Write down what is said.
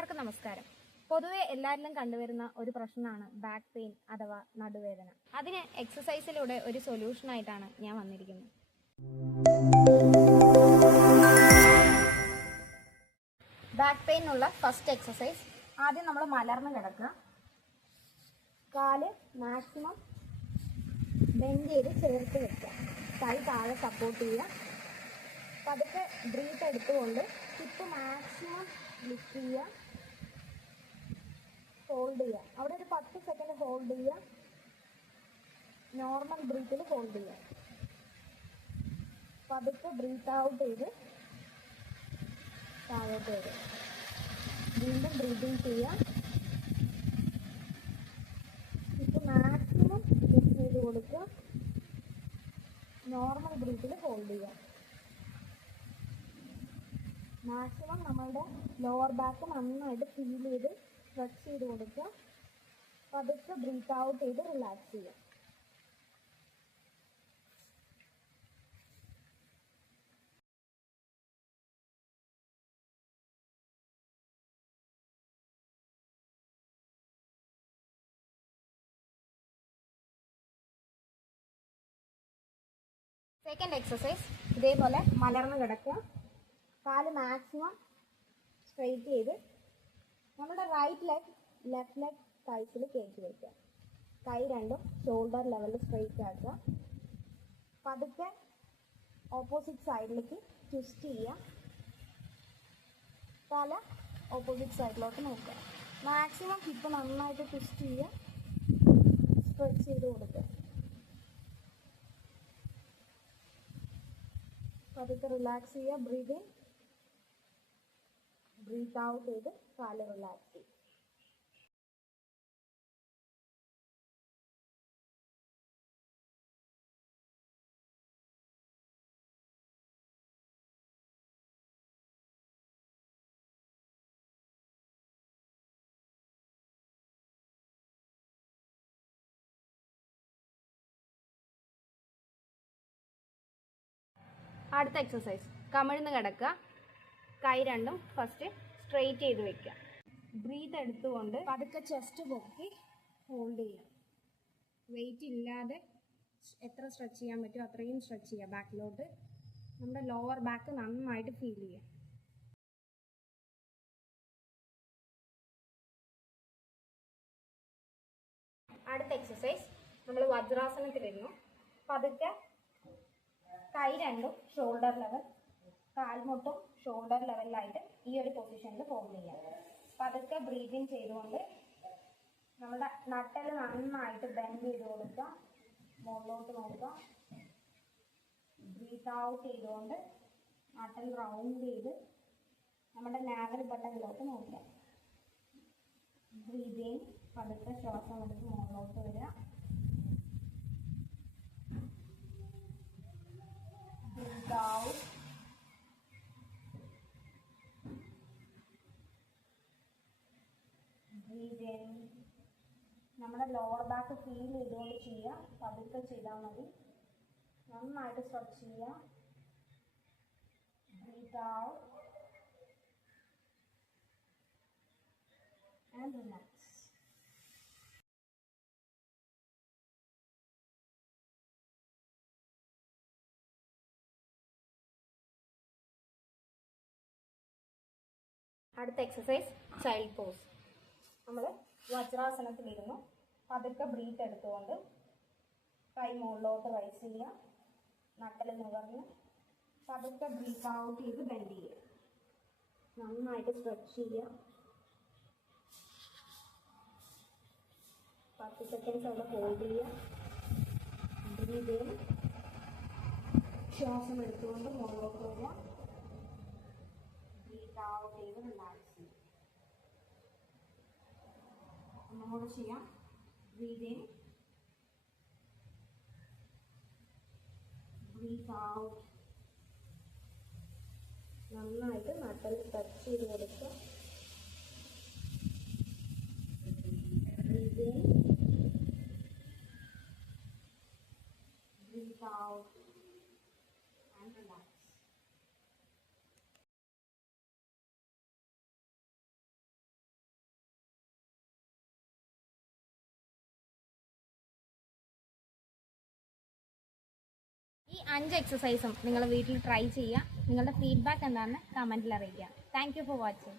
എല്ലാവർക്കും നമസ്കാരം. പൊതുവെ എല്ലാവരിലും കണ്ടുവരുന്ന ഒരു പ്രശ്നമാണ് ബാക്ക് പെയിൻ അഥവാ നടുവേദന. അതിന് എക്സസൈസിലൂടെ ഒരു സൊല്യൂഷനായിട്ടാണ് ഞാൻ വന്നിരിക്കുന്നത്. ബാക്ക് പെയിനുള്ള ഫസ്റ്റ് എക്സസൈസ്, ആദ്യം നമ്മൾ മലർന്ന് കിടക്കുക. കാല് മാക്സിമം ബെൻഡ് ചെയ്ത് ചേർത്ത് വെക്കുക. കൈ താഴെ സപ്പോർട്ട് ചെയ്യുക. പതുക്കെ ബ്രീത്ത് എടുത്തുകൊണ്ട് ഹിപ്പ് മാക്സിമം ലിഫ്റ്റ് ചെയ്യുക, ഹോൾഡ് ചെയ്യുക. അവിടെ ഒരു 10 സെക്കൻഡ് ഹോൾഡ് ചെയ്യുക. നോർമൽ ബ്രീത്തിൽ ഹോൾഡ് ചെയ്യുക. പതുക്കെ ബ്രീത്ത് ഔട്ട് ചെയ്ത് താഴോട്ട് വരിക. വീണ്ടും ബ്രീതിങ് ചെയ്യുക. ഹിപ്പ് മാക്സിമം ലിഫ്റ്റ് ചെയ്ത് കൊടുക്കുക. നോർമൽ ബ്രീത്തിൽ ഹോൾഡ് ചെയ്യുക. മാക്സിമം നമ്മളുടെ ലോവർ ബാക്ക് നന്നായിട്ട് ഫീൽ ചെയ്ത് സ്ട്രെച്ച് ചെയ്ത് കൊടുക്കുക. പതുക്കെ ബ്രീത്ത് ഔട്ട് ചെയ്ത് റിലാക്സ് ചെയ്യുക. സെക്കൻഡ് എക്സസൈസ്, ഇതേപോലെ മലർന്ന് കിടക്കുക. കാല് മാക്സിമം സ്ട്രെയിറ്റ് ചെയ്ത് നമ്മുടെ right leg left leg Kyzyl കയറ്റി വയ്ക്കുക. കൈ രണ്ടും ഷോൾഡർ ലെവലിൽ സ്ട്രെയിറ്റ് ആക്കുക. പതുക്കെ ഓപ്പോസിറ്റ് സൈഡിലേക്ക് ട്വിസ്റ്റ് ചെയ്യുക. തല ഓപ്പോസിറ്റ് സൈഡിലോട്ട് നോക്കുക. മാക്സിമം ഹിപ്പ് നന്നായിട്ട് ട്വിസ്റ്റ് ചെയ്യുക. സ്ട്രെച്ച് ചെയ്ത് കൊടുക്കുക. പതുക്കെ റിലാക്സ് ചെയ്യുക. ബ്രീത്ത് ഇൻ, ബ്രീത്ത് ഔട്ട് ചെയ്ത് കാല് റിലാക്സ് ചെയ്യും. അടുത്ത എക്സസൈസ്, കമിഴ്ന്ന് കിടക്കുക. കൈ രണ്ടും ഫസ്റ്റ് സ്ട്രെയിറ്റ് ചെയ്ത് വെക്കുക. ബ്രീത്ത് എടുത്തുകൊണ്ട് പതുക്കെ ചെസ്റ്റ് പൊക്കി ഹോൾഡ് ചെയ്യുക. വെയിറ്റ് ഇല്ലാതെ എത്ര സ്ട്രെച്ച് ചെയ്യാൻ പറ്റുമോ അത്രയും സ്ട്രെച്ച് ചെയ്യുക. ബാക്കിലോട്ട് നമ്മുടെ ലോവർ ബാക്ക് നന്നായിട്ട് ഫീൽ ചെയ്യുക. അടുത്ത എക്സസൈസ്, നമ്മൾ വജ്രാസനത്തിലിരുന്നു. പതുക്കെ കൈ രണ്ടും ഷോൾഡർ ലെവൽ, കാൽമുട്ടും ഷോൾഡർ ലെവലിലായിട്ട് ഈ ഒരു പൊസിഷനിൽ ഹോൾഡ് ചെയ്യാം. പതുക്കെ ബ്രീതിങ് ചെയ്തുകൊണ്ട് നമ്മുടെ നട്ടൽ നന്നായിട്ട് ബെൻഡ് ചെയ്ത് കൊടുക്കുക. മുകളിലോട്ട് നോക്കുക. ബ്രീത്ത് ഔട്ട് ചെയ്തുകൊണ്ട് നട്ടൽ റൗണ്ട് ചെയ്ത് നമ്മുടെ നാവൽ ബട്ടണിലോട്ട് നോക്കുക. ബ്രീതിങ്, പതുക്കെ ശ്വാസം എടുത്ത് മുകളിലോട്ട് വരിക. Breathe out. നമ്മുടെ ലോവർ ബാക്ക് ഫീൽ ചെയ്തുകൊണ്ട് ചെയ്യുക. പതുക്കെ ചെയ്താൽ മതി. നന്നായിട്ട് സ്ട്രെച്ച് ചെയ്യുക. Breathe out and relax. അടുത്ത എക്സസൈസ്, ചൈൽഡ് പോസ്. നമ്മൾ വജ്രാസനത്തിലിരുന്നു. പതുക്കെ ബ്രീത്ത് എടുത്തുകൊണ്ട് കൈ മുകളിലോട്ട് റൈസ് ചെയ്യുക. നട്ടൽ നിവർന്ന് പതുക്കെ ബ്രീത്ത് ഔട്ട് ചെയ്ത് ബെൻഡ് ചെയ്യുക. നന്നായിട്ട് സ്ട്രെച്ച് ചെയ്യുക. 10 സെക്കൻഡ്സ് അവിടെ ഹോൾഡ് ചെയ്യുക. ബ്രീത്ത് ഇൻ, ശ്വാസം എടുത്തുകൊണ്ട് മുകളിലോട്ട് വരിക. ബ്രീത്ത് ഔട്ട് ചെയ്ത് റിലാക്സ് ചെയ്യുക. ഒന്നുകൂടെ ചെയ്യാം. Breathe in, breathe out. നന്നായിട്ട് നട്ടൽ ടച്ച് ചെയ്ത് കൊടുക്കുക. Breathe in, breathe out and relax. ഈ 5 എക്സസൈസും നിങ്ങൾ വീട്ടിൽ ട്രൈ ചെയ്യുക. നിങ്ങളുടെ ഫീഡ്ബാക്ക് എന്താണെന്ന് കമൻറ്റിൽ അറിയിക്കുക. Thank you for watching.